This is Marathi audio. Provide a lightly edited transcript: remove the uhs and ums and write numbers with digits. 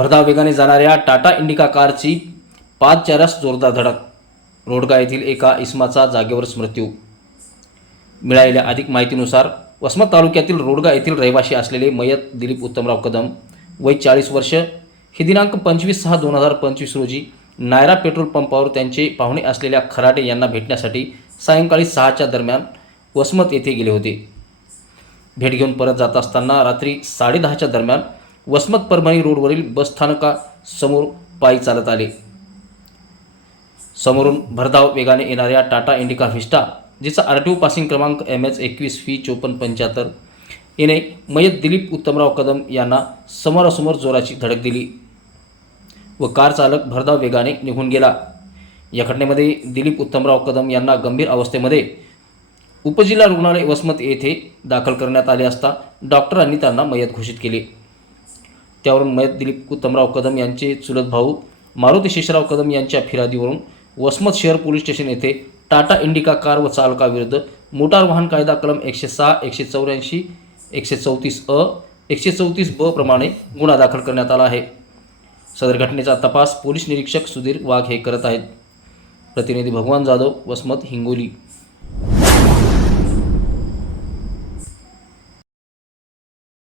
भरधाव वेगाने जाणाऱ्या टाटा इंडिका कारची पादचाऱ्यास जोरदार धडक. रोडगा येथील एका इसमाचा जागेवरच मृत्यू. मिळालेल्या अधिक माहितीनुसार वसमत तालुक्यातील रोडगा येथील रहिवासी असलेले मयत दिलीप उत्तमराव कदम वय 40 वर्ष हे दिनांक 25/6/2025 रोजी नायरा पेट्रोल पंपावर त्यांचे पाहुणे असलेल्या खराटे यांना भेटण्यासाठी सायंकाळी 6च्या दरम्यान वसमत येथे गेले होते. भेट घेऊन परत जात असताना रात्री 10:30च्या दरम्यान वसमत परभणी रोडवरील बसस्थानकासमोर पायी चालत आले. समोरून भरधाव वेगाने येणाऱ्या टाटा इंडिका व्हिस्टा जिचा RTO पासिंग क्रमांक MH21V5475 याने मयत दिलीप उत्तमराव कदम यांना समोरासमोर जोराची धडक दिली व कार चालक भरधाव वेगाने निघून गेला. या घटनेमध्ये दिलीप उत्तमराव कदम यांना गंभीर अवस्थेमध्ये उपजिल्हा रुग्णालय वसमत येथे दाखल करण्यात आले असता डॉक्टरांनी त्यांना मयत घोषित केले. त्यावरून मयत दिलीप उत्तमराव कदम यांचे चुलत भाऊ मारुती शेषराव कदम यांच्या फिर्यादीवरून वसमत शहर पोलीस स्टेशन येथे टाटा इंडिका कार व चालकाविरुद्ध मोटार वाहन कायदा कलम 106, 184, 134A, 134B प्रमाणे गुन्हा दाखल करण्यात आला आहे. सदर घटनेचा तपास पोलीस निरीक्षक सुधीर वाघ हे करत आहेत. प्रतिनिधी भगवान जाधव, वसमत, हिंगोली.